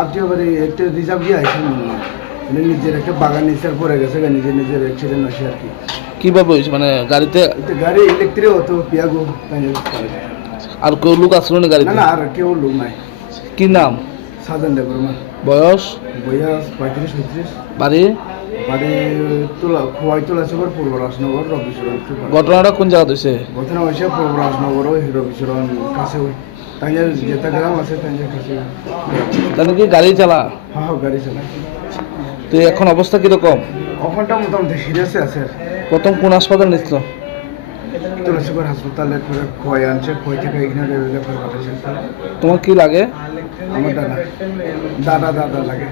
আত্মীয় বাড়ি একটা রিজার্ভ দিয়ে মানে নিজের একটা বাগান নিচার পরে গেছে নিজের নিজের অ্যাক্সিডেন্ট হয়েছে আর কি। কীভাবে হয়েছে? মানে গাড়িতে গাড়ি ইলেকট্রিক হতো পিয়াগো আর কেউ লোক আসলো না না গাড়িতে না আর কেউ লোক নাই। কি নাম? সাজান দেবর্মা বয়স? বয়স পঁয়ত্রিশ পঁয়ত্রিশ বাড়ি? বাড়ি তোলা খোয়াই তোলা চকর পূর্ব রাজনগর রবিচরণ ঘটনাটা কোন জায়গা হয়েছে ঘটনা হয়েছে পূর্ব রাজনগর ওই রবিচরণ কাছে ওই তাই যেটা গ্রাম আছে তাই কাছে তাহলে কি গাড়ি চালা? হ্যাঁ হ্যাঁ গাড়ি চালায় তো এখন অবস্থা কীরকম? ওখানটা মোটামুটি সিরিয়াসে আছে। প্রথম কোন হাসপাতাল নিচ্ছিল তুলসীপুর হাসপাতালে খোয়াই আনছে খোয়াই থেকে এখানে পাঠাইছে। তোমার কি লাগে? আমার দাদা দাদা দাদা লাগে।